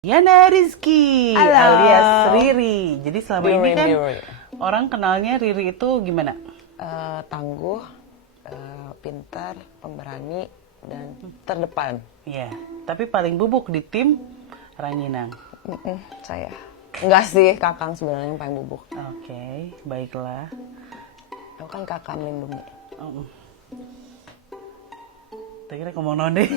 Yana Rizky Halo. alias Riri. Jadi selama ini kan Diri. orang kenalnya Riri itu gimana? Tangguh, pintar, pemberani, dan terdepan. Iya, tapi paling bubuk di tim Ranginang. Saya. Enggak sih, Kakang sebenarnya yang paling bubuk. Oke, baiklah. Aku kan kakak melindungi. Kira ngomong non deh.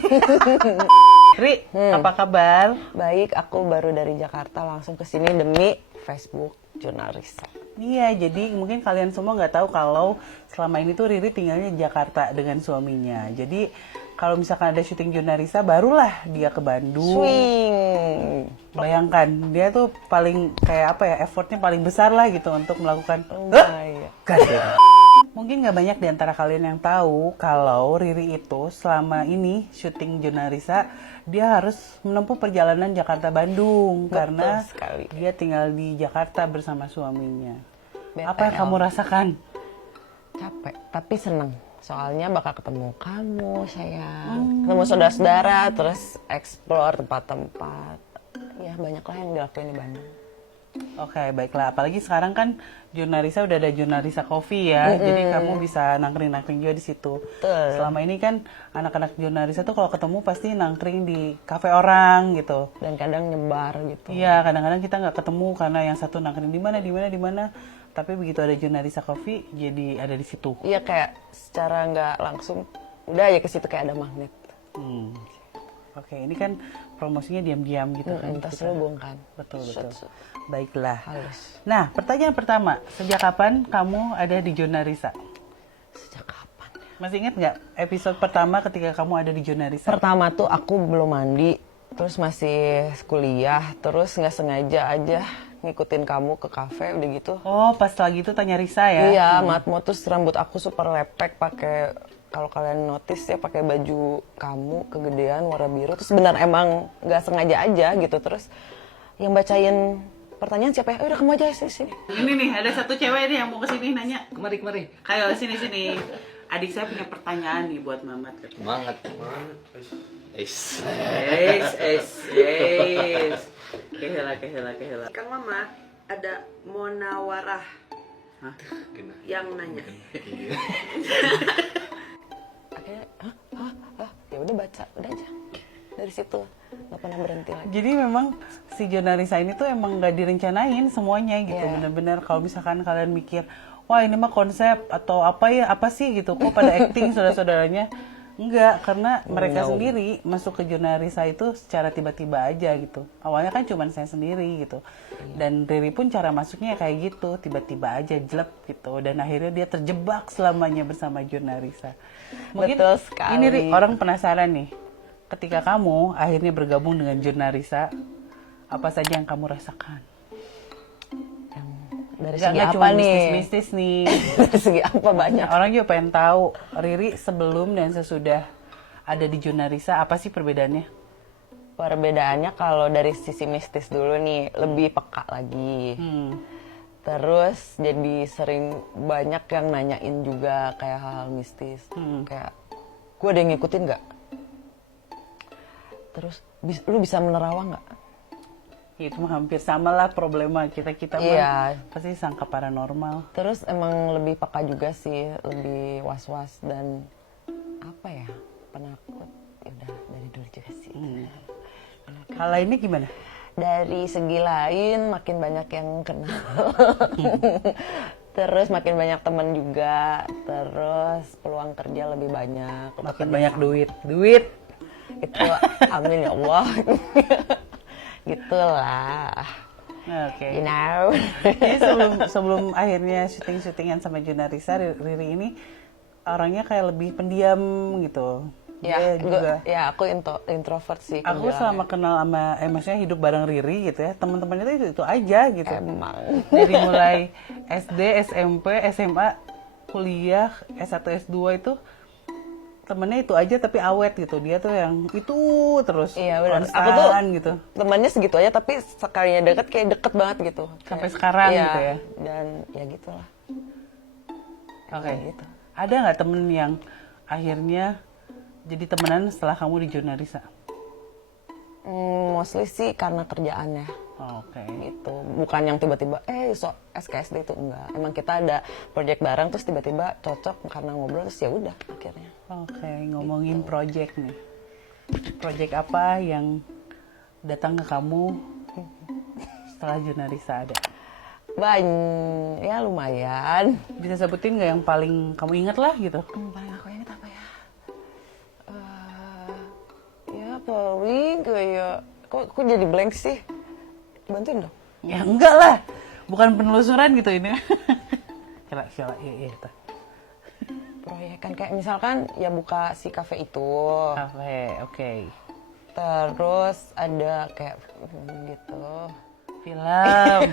Ri, apa kabar? Baik, aku baru dari Jakarta langsung ke sini demi Facebook Jurnalisa. Iya, jadi mungkin kalian semua nggak tahu kalau selama ini tuh Riri tinggalnya di Jakarta dengan suaminya. Jadi kalau misalkan ada syuting Jurnalisa, barulah dia ke Bandung. Swing. Bayangkan, dia tuh paling kayak apa ya, effortnya paling besar lah gitu untuk melakukan. Iya. Gadeng. Mungkin nggak banyak di antara kalian yang tahu kalau Riri itu selama ini syuting Jurnalisa, dia harus menempuh perjalanan Jakarta-Bandung karena sekali. dia tinggal di Jakarta bersama suaminya. BTL. Apa yang kamu rasakan? Capek, tapi seneng. Soalnya bakal ketemu kamu, sayang. Ketemu saudara-saudara, terus explore tempat-tempat. Ya, banyak lah yang dilakuin di Bandung. Oke, baiklah. Apalagi sekarang kan Jurnalisa udah ada Jurnalisa Coffee ya, jadi kamu bisa nangkring-nangkring juga di situ. Betul. Selama ini kan anak-anak Jurnalisa tuh kalau ketemu pasti nangkring di kafe orang gitu. Dan kadang nyebar gitu. Iya, kadang-kadang kita nggak ketemu karena yang satu nangkring di mana. Tapi begitu ada Jurnalisa Coffee, jadi ada di situ. Iya, kayak secara nggak langsung udah aja ke situ kayak ada magnet. Oke, ini kan promosinya diam-diam gitu kan. Terselubung kan. Betul. Shut. Baiklah. Halus. Nah, pertanyaan pertama, sejak kapan kamu ada di Jurnalisa? Sejak kapan ya? Masih ingat nggak episode pertama ketika kamu ada di Jurnalisa? Pertama tuh aku belum mandi, terus masih kuliah, terus nggak sengaja aja ngikutin kamu ke kafe udah gitu. Oh, pas lagi itu tanya Risa ya? Iya, matmo terus rambut aku super lepek pakai, kalau kalian notice ya, pakai baju kamu kegedean warna biru. Terus benar emang nggak sengaja aja gitu. Terus yang bacain pertanyaan siapa ya? Udah kamu aja sini. Ini nih, ada satu cewek nih yang mau kesini nanya. Kemari. Kayo, sini. Adik saya punya pertanyaan nih buat Mamat. Semangat. Es. Kehela. Kang Mama, ada Monawarah Hah? yang nanya. Akhirnya, ya udah baca, udah aja. Dari situ nggak pernah berhenti lagi. Jadi memang si Jurnalisa ini tuh emang nggak direncanain semuanya gitu. Iya. Bener-bener kalau misalkan kalian mikir, wah ini mah konsep atau apa sih gitu, kok pada acting saudara-saudaranya. Enggak, karena mereka sendiri masuk ke Jurnalisa itu secara tiba-tiba aja gitu. Awalnya kan cuma saya sendiri gitu. Dan Riri pun cara masuknya kayak gitu, tiba-tiba aja jelek gitu. Dan akhirnya dia terjebak selamanya bersama Jurnalisa. Mungkin Betul sekali. ini Ri, orang penasaran nih. Ketika kamu akhirnya bergabung dengan Jurnalisa, apa saja yang kamu rasakan? Dari Nggak segi cuma apa nih? mistis nih. Dari segi apa banyak? Orang juga pengen tahu Riri sebelum dan sesudah ada di Jurnalisa, apa sih perbedaannya? Perbedaannya kalau dari sisi mistis dulu nih, lebih peka lagi. Terus jadi sering banyak yang nanyain juga kayak hal-hal mistis. Kayak, gue ada yang ngikutin nggak? Terus, lu bisa menerawang nggak? Itu mah hampir sama lah problema kita mah. Iya. Pasti sangka paranormal. Terus emang lebih peka juga sih, lebih was-was dan apa ya, penakut. Ya udah dari dulu juga sih. Hal lainnya gimana? Dari segi lain makin banyak yang kenal. Terus makin banyak teman juga. Terus peluang kerja lebih banyak. Makin banyak duit. Itu amin ya Allah. Gitulah. Oke. You know. Jadi sebelum akhirnya syuting-syutingan sama Jurnalisa, Riri ini orangnya kayak lebih pendiam gitu. Dia juga. Aku introvert sih. Aku selama kenal sama, maksudnya hidup bareng Riri gitu ya, teman-temannya itu aja gitu. Emang. Dari mulai SD, SMP, SMA, kuliah, S1, S2 itu temennya itu aja tapi awet gitu. Dia tuh yang itu terus Iya benar. konstan Aku tuh gitu. temannya segitu aja tapi sekalinya deket kayak deket banget gitu. Sampai Kayak, sekarang iya, gitu ya. Dan ya gitulah. Oke. Kayak gitu. Ada nggak temen yang akhirnya jadi temenan setelah kamu di Jurnalisa? Mostly sih karena kerjaannya Oke. gitu. Bukan yang tiba-tiba so SKSD itu enggak. Emang kita ada project bareng terus tiba-tiba cocok karena ngobrol terus ya udah akhirnya. Oke, ngomongin project nih. Project apa yang datang ke kamu setelah Junarisa ada? Ya lumayan. Bisa sebutin nggak yang paling kamu ingat lah gitu? Paling aku ingat apa ya? Ya paling kayak kok jadi blank sih? Bantuin dong. Ya enggak lah, bukan penelusuran gitu ini. Kira-kira iya. Proyek kan kayak misalkan ya buka si kafe itu. Kafe, oke. Terus ada kayak gitu. Film,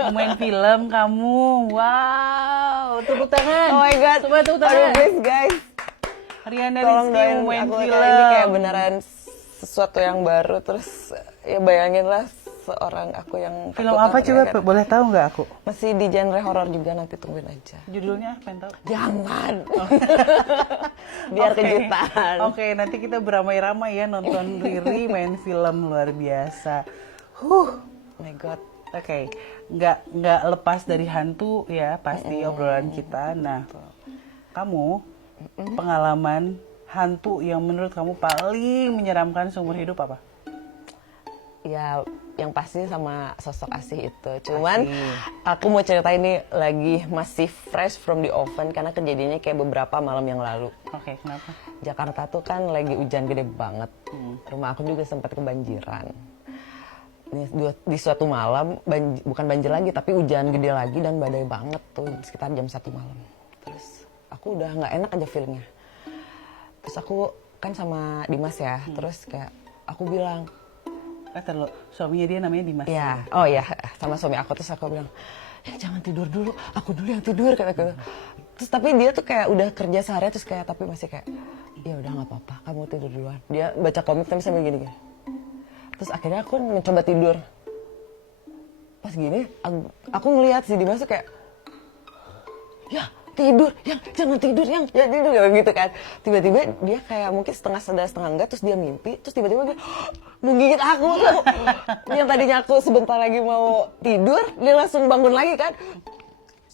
mau main film kamu, wow, tepuk tangan. Oh my god, coba tepuk aduh tangan. please guys. Riana Tolong Rizky doain mau main aku film. ini kayak beneran sesuatu yang baru. Terus ya bayangin lah seorang aku yang Film takut apa coba, kan. boleh tahu nggak aku? Masih di genre horor juga, nanti tungguin aja. Judulnya pengen tahu? Jangan. Biar Oke. kejutan. Oke, nanti kita beramai-ramai ya nonton Riri main film luar biasa. Oh my god. Oke, nggak lepas dari hantu ya pasti obrolan kita. Nah, kamu pengalaman hantu yang menurut kamu paling menyeramkan seumur hidup apa? Ya, yang pasti sama sosok Asih itu. Cuman Asih. aku mau cerita ini lagi masih fresh from the oven karena kejadiannya kayak beberapa malam yang lalu. Oke, kenapa? Jakarta tuh kan lagi hujan gede banget. Rumah aku juga sempat kebanjiran. Di suatu malam, bukan banjir lagi, tapi hujan gede lagi dan badai banget tuh, sekitar jam 1 malam. Terus aku udah nggak enak aja feelnya. Terus aku kan sama Dimas ya, terus kayak aku bilang, Terlalu suaminya dia namanya Dimas. ya, oh ya, sama suami aku. Terus aku bilang, ya jangan tidur dulu, aku dulu yang tidur, kata aku. Terus tapi dia tuh kayak udah kerja sehari, terus kayak tapi masih kayak, ya udah nggak apa-apa, kamu tidur duluan. Dia baca komik tapi sambil gini-gini. Terus akhirnya aku mencoba tidur. Pas gini, aku ngelihat si Dimas tuh kayak, ya tidur, yang jangan tidur, yang jangan tidur, kayak gitu kan. Tiba-tiba dia kayak mungkin setengah sadar setengah enggak, terus dia mimpi, terus tiba-tiba dia mau gigit aku tuh. Yang tadinya aku sebentar lagi mau tidur, dia langsung bangun lagi kan.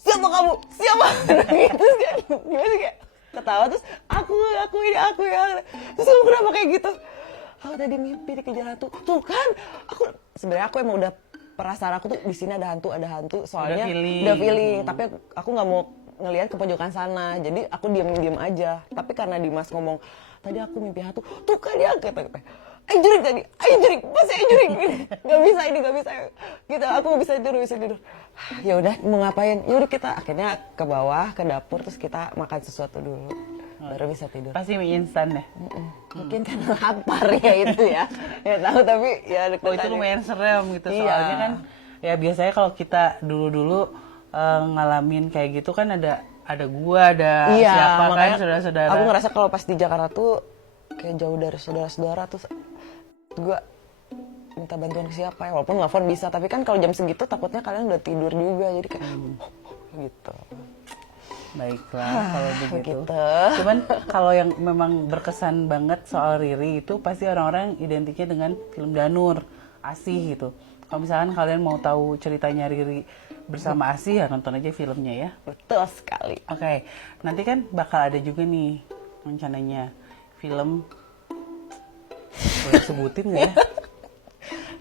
Siapa kamu? Siapa? Gitu kan. Gimana kayak ketawa terus aku ya. Terus aku kenapa kayak gitu? Aku tadi mimpi dikejar hantu. Tuh kan, sebenarnya aku emang udah perasaan aku tuh di sini ada hantu. Soalnya udah feeling. Tapi aku nggak mau ngelihat ke pojokan sana. Jadi aku diam aja. Tapi karena Dimas ngomong, tadi aku mimpi hantu. Tuh kan dia kata. Jurik tadi, masih jurik. Gak bisa gitu. Aku nggak bisa tidur. Ya udah mau ngapain? Ya udah kita akhirnya ke bawah ke dapur terus kita makan sesuatu dulu. Baru bisa tidur. Pasti mie instan deh. Mungkin karena lapar ya itu ya. Ya tahu tapi ya Oh itu lumayan serem gitu. Soalnya kan ya biasanya kalau kita dulu ngalamin kayak gitu kan ada gua, ada siapa kan saudara-saudara. Aku ngerasa kalau pas di Jakarta tuh kayak jauh dari saudara-saudara, terus gua minta bantuan ke siapa ya, walaupun telepon bisa, tapi kan kalau jam segitu takutnya kalian udah tidur juga, jadi kayak gitu. Baiklah kalau begitu. Gitu. Cuman kalau yang memang berkesan banget soal Riri itu pasti orang-orang identiknya dengan film Danur, Asih gitu. Kalau misalkan kalian mau tahu ceritanya Riri bersama Asih ya nonton aja filmnya ya. Betul sekali. Oke, nanti kan bakal ada juga nih rencananya film. Boleh sebutin nggak ya?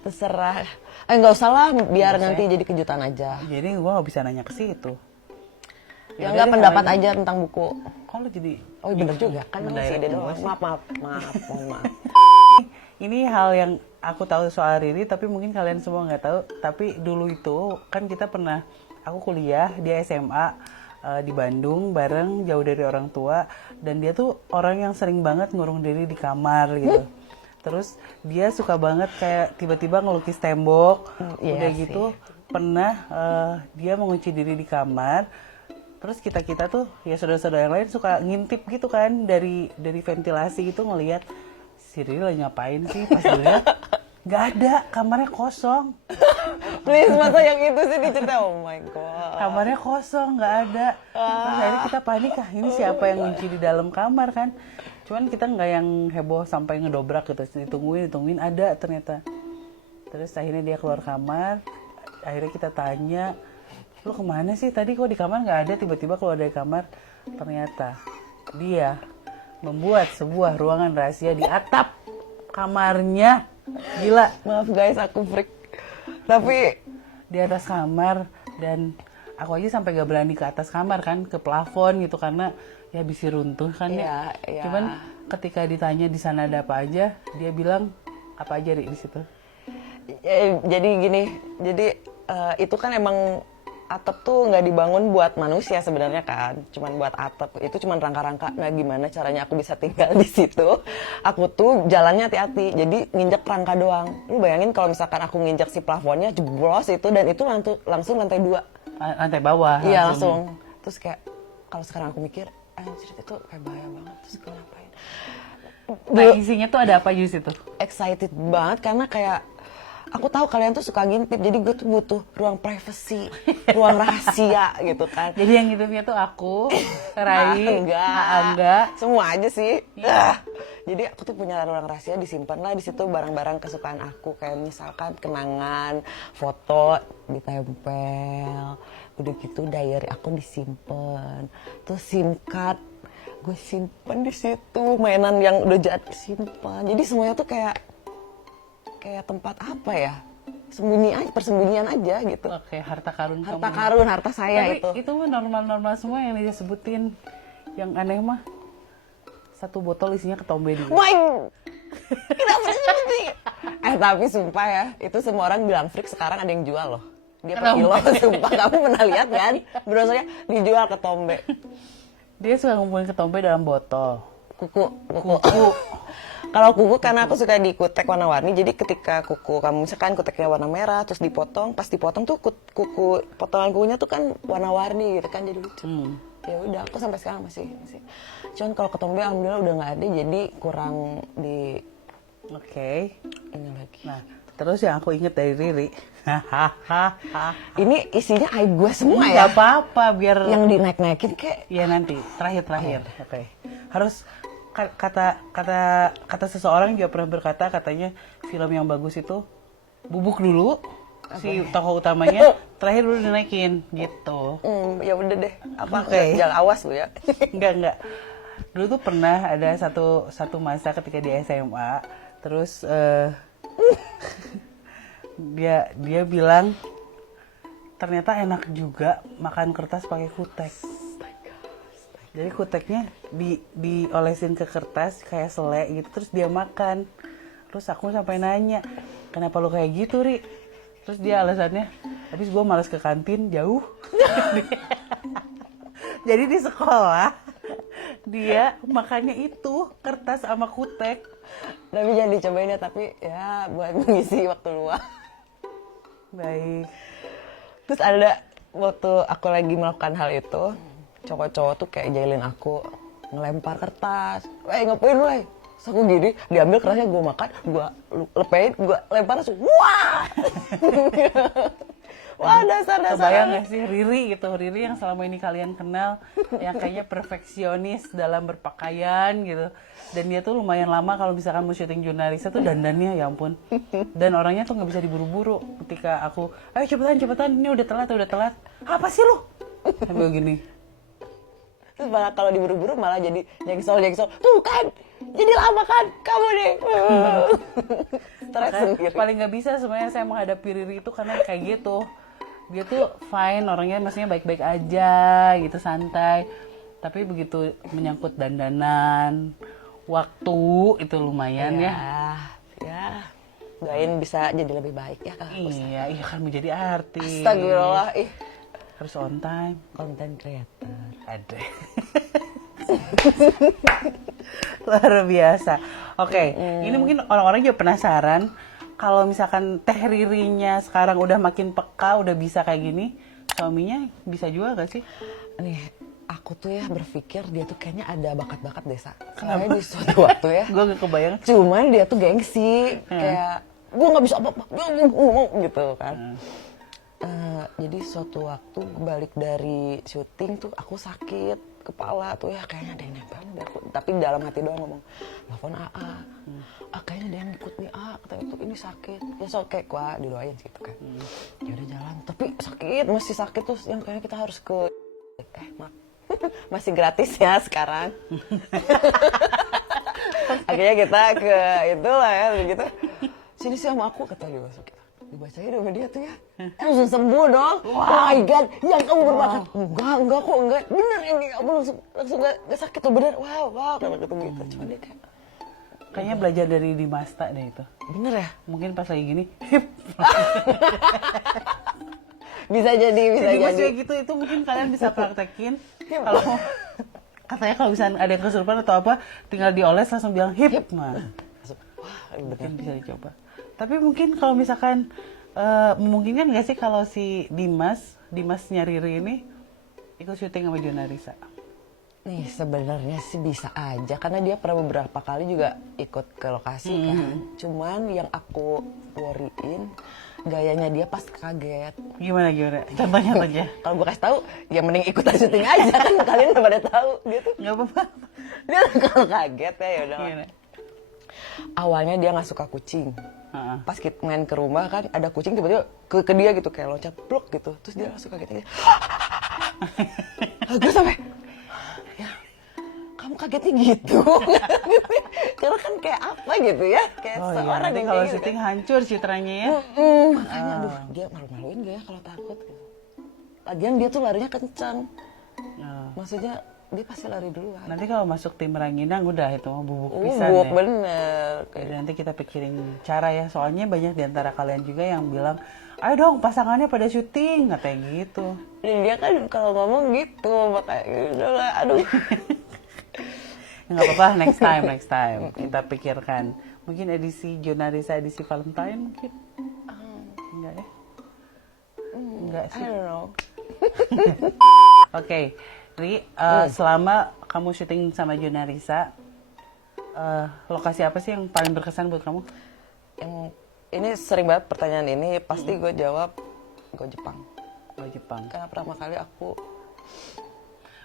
Terserah. Nggak usah lah, biar nanti jadi kejutan aja. Jadi gua nggak bisa nanya ke situ. Ya nggak, pendapat aja tentang buku. Kalau jadi Oh bener juga, kan masih ada doang. sih. Maaf, mohon maaf. Ini hal yang aku tahu soal Riri, tapi mungkin kalian semua nggak tahu. Tapi dulu itu kan kita pernah, aku kuliah di SMA di Bandung bareng jauh dari orang tua, dan dia tuh orang yang sering banget ngurung diri di kamar gitu. Terus dia suka banget kayak tiba-tiba ngelukis tembok, udah iya gitu pernah dia mengunci diri di kamar. Terus kita tuh ya saudara-saudara yang lain suka ngintip gitu kan dari ventilasi gitu ngelihat si Riri lagi ngapain sih, pas dilihat nggak ada, kamarnya kosong. Please, masa yang itu sih diceritain? Oh my god. Kamarnya kosong, nggak ada. Terus akhirnya kita panik, ini siapa yang ngunci di dalam kamar kan? Cuman kita nggak yang heboh sampai ngedobrak gitu, ditungguin ada ternyata. Terus akhirnya dia keluar kamar, akhirnya kita tanya, lu kemana sih tadi kok di kamar nggak ada, tiba-tiba keluar dari kamar. Ternyata dia membuat sebuah ruangan rahasia di atap kamarnya. Gila. Maaf guys, aku freak. Tapi Di atas kamar, dan aku aja sampai gak berani ke atas kamar kan, ke plafon gitu, karena ya bisa runtuh kan ya. Iya. Cuman ketika ditanya di sana ada apa aja, dia bilang apa aja di situ. jadi gini, itu kan emang atap tuh nggak dibangun buat manusia sebenarnya kan, cuman buat atap, itu cuman rangka-rangka. Nah gimana caranya aku bisa tinggal di situ? Aku tuh jalannya hati-hati, jadi nginjek rangka doang. Lu bayangin kalau misalkan aku nginjek si plafonnya jeblos itu, dan itu langsung lantai 2. Lantai bawah. Iya langsung. Terus kayak kalau sekarang aku mikir, anjir itu kayak bahaya banget. Terus gue ngapain? Nah, isinya tuh ada apa aja di situ? Excited banget karena kayak aku tahu kalian tuh suka ngintip, jadi gue tuh butuh ruang privacy, ruang rahasia gitu kan. Jadi yang ngintipnya tuh aku, Rai, enggak, Angga. semua aja sih. Jadi aku tuh punya ruang rahasia, disimpan lah di situ barang-barang kesukaan aku, kayak misalkan kenangan, foto ditempel, udah gitu diary aku disimpan, terus SIM card gue simpen di situ, mainan yang udah jadi simpan. Jadi semuanya tuh kayak tempat apa ya, persembunyian aja gitu. Oke, harta karun kamu. Harta karun, harta saya. Tapi itu mah normal-normal semua yang dia sebutin. Yang aneh mah satu botol isinya ketombe di. Kenapa sih? Tapi sumpah ya, itu semua orang bilang freak, sekarang ada yang jual loh. Dia per kilo, sumpah. Kamu pernah lihat kan? Brosnya dijual ketombe. Dia suka ngumpulin ketombe dalam botol. Kuku. Kalau kuku karena aku suka di kutek warna-warni, jadi ketika kuku kamu misalkan kuteknya warna merah terus dipotong, pas dipotong tuh kuku potongan kukunya tuh kan warna-warni gitu kan, jadi lucu. Ya udah, aku sampai sekarang masih. Cuman kalau ketombe alhamdulillah udah nggak ada, jadi kurang di Oke. ini lagi. Nah, terus yang aku inget dari Riri. Ini isinya aib gue semua ya. Gak apa-apa, biar Yang dinaik-naikin kayak ya nanti terakhir. Oke. Harus kata seseorang juga pernah berkata, katanya film yang bagus itu bubuk dulu si tokoh utamanya, terakhir dulu dinaikin gitu. ya udah deh. Apa Oke. jangan awas lu ya. Enggak. Dulu tuh pernah ada satu masa ketika di SMA, terus dia bilang ternyata enak juga makan kertas pakai kutek. Jadi kuteknya diolesin ke kertas kayak selai gitu, terus dia makan. Terus aku sampai nanya, kenapa lu kayak gitu, Ri? Terus dia alasannya, habis gue malas ke kantin, jauh. Jadi di sekolah dia makannya itu kertas sama kutek. Tapi jangan dicobain ya, tapi ya buat mengisi waktu luang. Baik. Terus ada waktu aku lagi melakukan hal itu, cowok-cowok tuh kayak jahilin aku, ngelempar kertas. Ngapain lu? Terus aku gini, diambil kertasnya, gue makan, gue lepein, gue lempar langsung. Wah! Wah, dasar-dasar. Kebayang gak sih Riri gitu, Riri yang selama ini kalian kenal, yang kayaknya perfeksionis dalam berpakaian gitu. Dan dia tuh lumayan lama kalau misalkan mau syuting Junarisa tuh dandannya, ya ampun. Dan orangnya tuh nggak bisa diburu-buru. Ketika aku, ayo cepetan, ini udah telat. Apa sih lu? Sambil gini. Terus malah kalau diburu-buru malah jadi nyeksol. Tuh kan, jadi lama kan kamu nih. Stres sendiri. Paling nggak bisa sebenarnya saya menghadapi Riri itu karena kayak gitu. Dia tuh fine, orangnya maksudnya baik-baik aja gitu, santai. Tapi begitu menyangkut dandanan, waktu itu lumayan ya. Ya, doain bisa jadi lebih baik ya Kak. Iya kan menjadi artis. Astagfirullah, Harus on time. konten creator. Ada. Luar biasa. Oke, ini mungkin orang-orang juga penasaran. Kalau misalkan Teh Ririnya sekarang udah makin peka, udah bisa kayak gini, suaminya bisa juga gak sih? Nih, aku tuh ya berpikir dia tuh kayaknya ada bakat-bakat desa. Soalnya di suatu waktu ya. Gue gak kebayang. Cuman dia tuh gengsi, kayak gue nggak bisa apa-apa, gitu kan. Jadi suatu waktu balik dari syuting tuh aku sakit. kepala tuh ya, kayaknya ada yang nempel di aku. Tapi dalam hati doang ngomong, telepon AA. Kayaknya ada yang ikut nih katanya tuh ini sakit. Ya kayak gua didoain gitu kan. Ya udah jalan, tapi sakit, masih sakit terus yang kayaknya kita harus ke maaf. Masih gratis ya sekarang. Akhirnya kita ke itulah ya begitu. Sini sih sama aku kata dia masuk kita. Dibacain sama dia tuh ya. Langsung sembuh dong. Oh my god, yang kamu berbakat. Enggak kok, enggak. Bener ini kamu langsung enggak sakit tuh bener. Wow, kalau ketemu gitu. Cuma dia kayak Kayaknya belajar dari Dimasta deh itu. bener ya? Mungkin pas lagi gini, hip. Bisa jadi. Dimas juga gitu, itu mungkin kalian bisa praktekin. Kalau katanya kalau bisa ada yang kesurupan atau apa, tinggal dioles langsung bilang hip. Nah, Wah, mungkin bisa dicoba. Tapi mungkin kalau misalkan memungkinkan nggak sih kalau si Dimasnya Riri ini ikut syuting sama Jona Risa? nih sebenarnya sih bisa aja karena dia pernah beberapa kali juga ikut ke lokasi kan. Cuman yang aku worryin gayanya dia pas kaget. Gimana? Contohnya aja. Kalau gue kasih tahu, ya mending ikutan syuting aja kan kalian udah pada tahu dia tuh. Nggak apa-apa. Dia kalau kaget ya udah. Gimana? Awalnya dia nggak suka kucing. Heeh. Pas kita main ke rumah kan ada kucing tiba-tiba ke dia gitu kayak loncat blok gitu. Terus dia langsung kaget. Gue sampai ya kamu kagetnya gitu. Karena kan kayak apa gitu ya, kayak Oh iya, seorang nanti yang kalau kayak gitu syuting kan. hancur citranya ya. Makanya aduh dia malu-maluin gak ya kalau takut gitu. Lagian dia tuh larinya kencang. Oh. Maksudnya dia pasti lari duluan. Nanti kalau masuk tim Ranginang udah itu mah bubuk pisan Bubuk deh. bener. Jadi nanti kita pikirin cara ya, soalnya banyak diantara kalian juga yang bilang, ayo dong pasangannya pada syuting, katanya gitu. Dan dia kan kalau ngomong gitu, makanya udah lah, aduh. Nggak apa-apa, next time kita pikirkan. Mungkin edisi Jona Risa, edisi Valentine mungkin. Enggak ya? Enggak I sih. don't know. Oke, Ri, selama kamu syuting sama Jona Risa, lokasi apa sih yang paling berkesan buat kamu? Yang ini sering banget pertanyaan ini, pasti gue jawab gue Jepang. Oh, Jepang. Karena pertama kali aku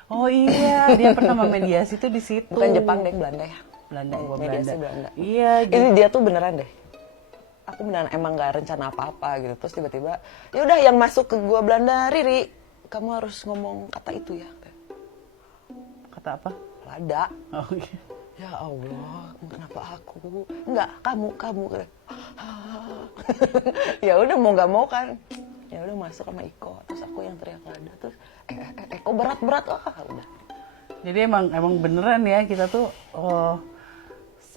Oh iya, dia pertama mediasi tuh di situ. bukan Jepang deh, Belanda ya. Belanda, gua Mediasi Belanda. Belanda. Iya, Ini dia tuh beneran deh. Aku beneran emang gak rencana apa-apa gitu. Terus tiba-tiba, ya udah yang masuk ke gua Belanda, Riri, kamu harus ngomong kata itu ya. kata apa? Lada. Oh iya. Ya Allah, kenapa aku? Enggak, kamu. Ya udah mau nggak mau kan. Ya udah masuk sama Iko. Terus aku yang teriak lada. Terus Eko berat. Udah. Jadi emang beneran ya kita tuh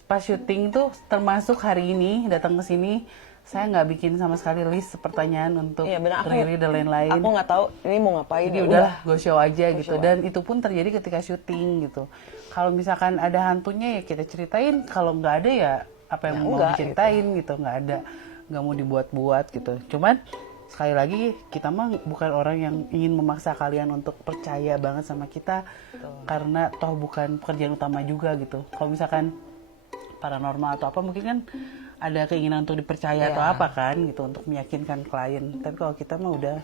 pas syuting tuh termasuk hari ini datang ke sini saya nggak bikin sama sekali list pertanyaan untuk Iya, benar. Riri dan lain-lain. Aku nggak tahu ini mau ngapain. Jadi ya udahlah go show aja Go gitu. show Dan itu pun terjadi ketika syuting gitu. Kalau misalkan ada hantunya ya kita ceritain. Kalau nggak ada ya apa yang Ya mau enggak, diceritain gitu. Nggak ada, nggak mau dibuat-buat gitu. Cuman sekali lagi kita mah bukan orang yang ingin memaksa kalian untuk percaya banget sama kita. Karena toh bukan pekerjaan utama juga gitu. Kalau misalkan paranormal atau apa mungkin kan ada keinginan untuk dipercaya atau Iya. apa kan gitu untuk meyakinkan klien. Tapi kalau kita mah udah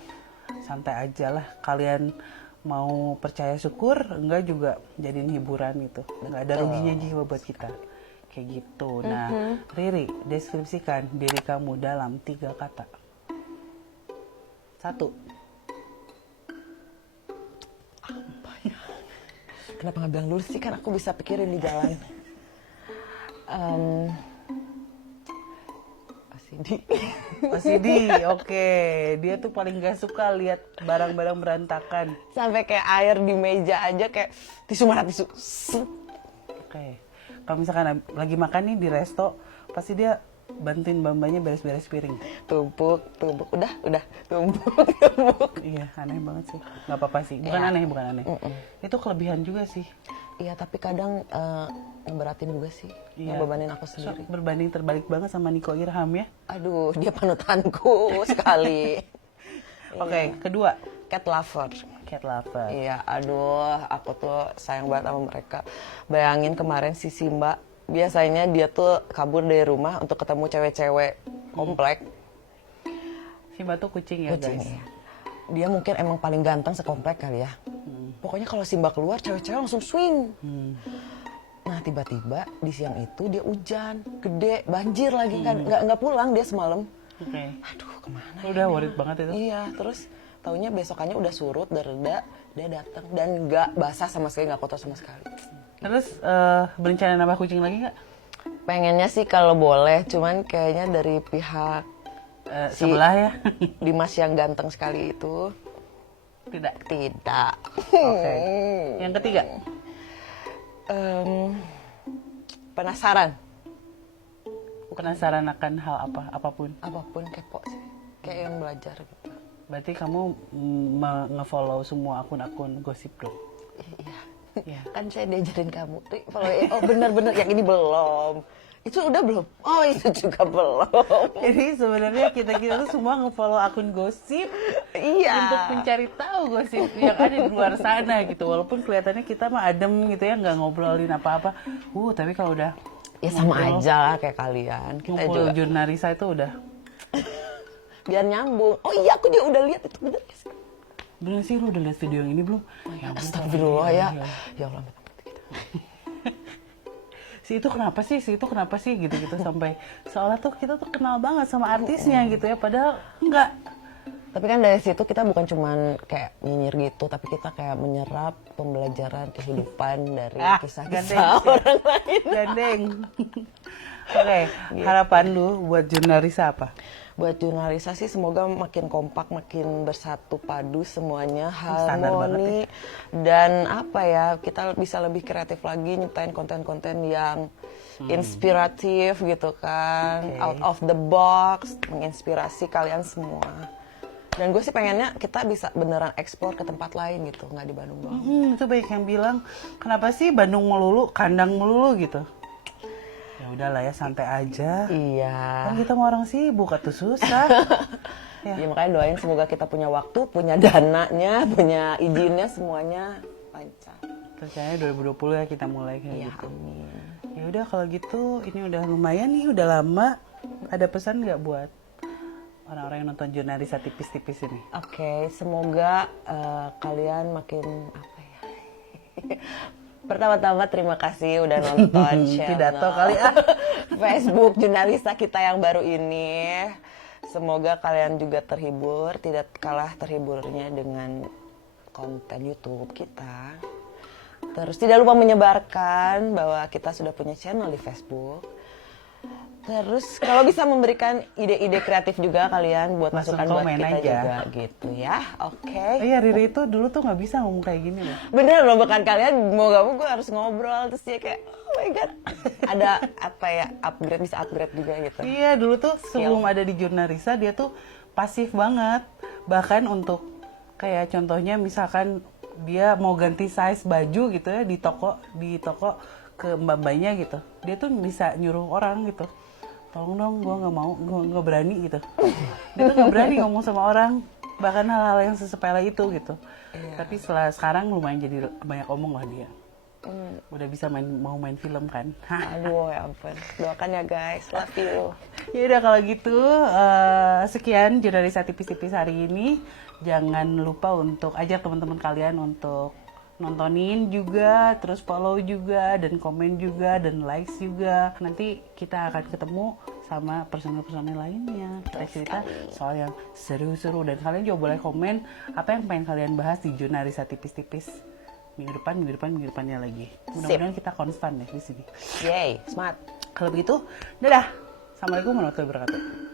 santai aja lah. Kalian mau percaya syukur, enggak juga jadiin hiburan gitu. Enggak ada ruginya jiwa buat kita. Kayak gitu. Nah, Riri, deskripsikan diri kamu dalam 3 kata. 1. Kenapa nggak bilang dulu sih, kan aku bisa pikirin di jalan. OCD, oke. Dia tuh paling gak suka lihat barang-barang berantakan. Sampai kayak air di meja aja kayak tisu mana tisu. Oke. Kalau misalkan lagi makan nih di resto, pasti dia bantuin mbak-mbaknya beres-beres piring. Tumpuk. Udah, tumpuk. Iya, aneh banget sih. Nggak apa-apa sih. Bukan Iya. aneh. Itu kelebihan juga sih. Iya, tapi kadang ngeberatin juga sih. Iya. Ngebebanin aku sendiri. Berbanding terbalik banget sama Niko Irham ya. Aduh, dia panutanku sekali. Oke, kedua. Cat lover. Cat lover. Iya, aduh, aku tuh sayang banget sama mereka. Bayangin kemarin si Simba, biasanya dia tuh kabur dari rumah untuk ketemu cewek-cewek komplek. Si Batu kucing ya Kucing, guys. iya. Dia mungkin emang paling ganteng sekomplek kali ya. pokoknya kalau Simba keluar cewek-cewek langsung swing. Nah tiba-tiba di siang itu dia hujan gede, banjir lagi kan, nggak pulang dia semalam. Oke. Aduh kemana Lu udah worried banget itu. Iya, terus taunya besokannya udah surut, udah reda, dia datang dan nggak basah sama sekali, nggak kotor sama sekali. Terus berencana nambah kucing lagi nggak? Pengennya sih kalau boleh, cuman kayaknya dari pihak Si- Sebelah ya? Dimas yang ganteng sekali itu Tidak. tidak. Oke. Yang ketiga? Penasaran, Penasaran akan hal apapun. apapun kepo sih, kayak yang belajar gitu. Berarti kamu nge-follow semua akun-akun gosip dong? Iya. Iya. Kan saya diajarin kamu, Ri, follow oh benar-benar yang ini belum. Itu udah belum? Oh itu juga belum. Jadi sebenarnya kita tuh semua nge-follow akun gosip Iya. untuk mencari tahu gosip yang ada di luar sana gitu. Walaupun kelihatannya kita mah adem gitu ya, nggak ngobrolin apa-apa. Tapi kalau udah Ya sama ngobrol- aja lah kayak kalian. Kita ngumpul juga jurnalisa itu udah. biar nyambung. Oh iya aku dia udah lihat itu bener. Bener sih, lu udah lihat video yang ini belum? Ya ampun, Astagfirullah ya. iya. Ya Allah. Si itu kenapa sih gitu-gitu sampai seolah tuh kita tuh kenal banget sama artisnya gitu ya, padahal enggak. Tapi kan dari situ kita bukan cuman kayak nyinyir gitu, tapi kita kayak menyerap pembelajaran kehidupan dari kisah-kisah orang lain. Gandeng. Oke, harapan lu buat jurnalisa apa? Buat jurnalisasi semoga makin kompak, makin bersatu padu semuanya, Standar harmoni, dan apa ya, kita bisa lebih kreatif lagi nyiptain konten-konten yang inspiratif gitu kan, out of the box, menginspirasi kalian semua. Dan gue sih pengennya kita bisa beneran ekspor ke tempat lain gitu, nggak di Bandung doang. Itu banyak yang bilang, kenapa sih Bandung melulu, kandang melulu gitu? Ya udahlah ya, santai aja. Iya. Kan kita mau orang sibuk atau susah. Ya makanya doain semoga kita punya waktu, punya dananya, punya izinnya, semuanya lancar. Percaya 2020 ya kita mulai kayak Ya gitu. amin. Ya udah kalau gitu, ini udah lumayan nih, udah lama. Ada pesan nggak buat orang-orang yang nonton jurnalisa tipis-tipis ini? Oke, semoga kalian makin apa ya? Pertama-tama terima kasih udah nonton channel Pidato kali ah. Facebook jurnalista kita yang baru ini. Semoga kalian juga terhibur, tidak kalah terhiburnya dengan konten YouTube kita. Terus tidak lupa menyebarkan bahwa kita sudah punya channel di Facebook. Terus kalau bisa memberikan ide-ide kreatif juga kalian buat Langsung masukan buat komen kita aja. juga gitu ya. Oke. Iya, Riri itu dulu tuh nggak bisa ngomong kayak gini loh. Bener loh, bahkan kalian mau gak mau gue harus ngobrol terus dia kayak oh my god ada apa ya, bisa upgrade juga gitu. Iya, dulu tuh sebelum ada di jurnalisa dia tuh pasif banget. Bahkan untuk kayak contohnya misalkan dia mau ganti size baju gitu ya di toko ke mbak-mbaknya gitu. Dia tuh bisa nyuruh orang gitu. Tolong dong, gue nggak mau, gue nggak berani gitu. Dia tuh nggak berani ngomong sama orang, bahkan hal-hal yang sesepele itu gitu. Tapi sekarang lumayan jadi banyak omong lah dia. Udah bisa mau main film kan. Aduh ya ampun, doakan ya guys, love you. Ya udah kalau gitu sekian jurnalisa tipis-tipis hari ini. Jangan lupa untuk ajak teman-teman kalian untuk nontonin juga, terus follow juga, dan komen juga, dan likes juga. Nanti kita akan ketemu sama personel-personel lainnya. Kita cerita soal yang seru-seru, dan kalian juga boleh komen apa yang pengen kalian bahas di jurnalisa tipis-tipis minggu depannya lagi. Mudah-mudahan kita konstan ya di sini. Yay, smart. Kalau begitu, dadah. Assalamualaikum warahmatullahi wabarakatuh.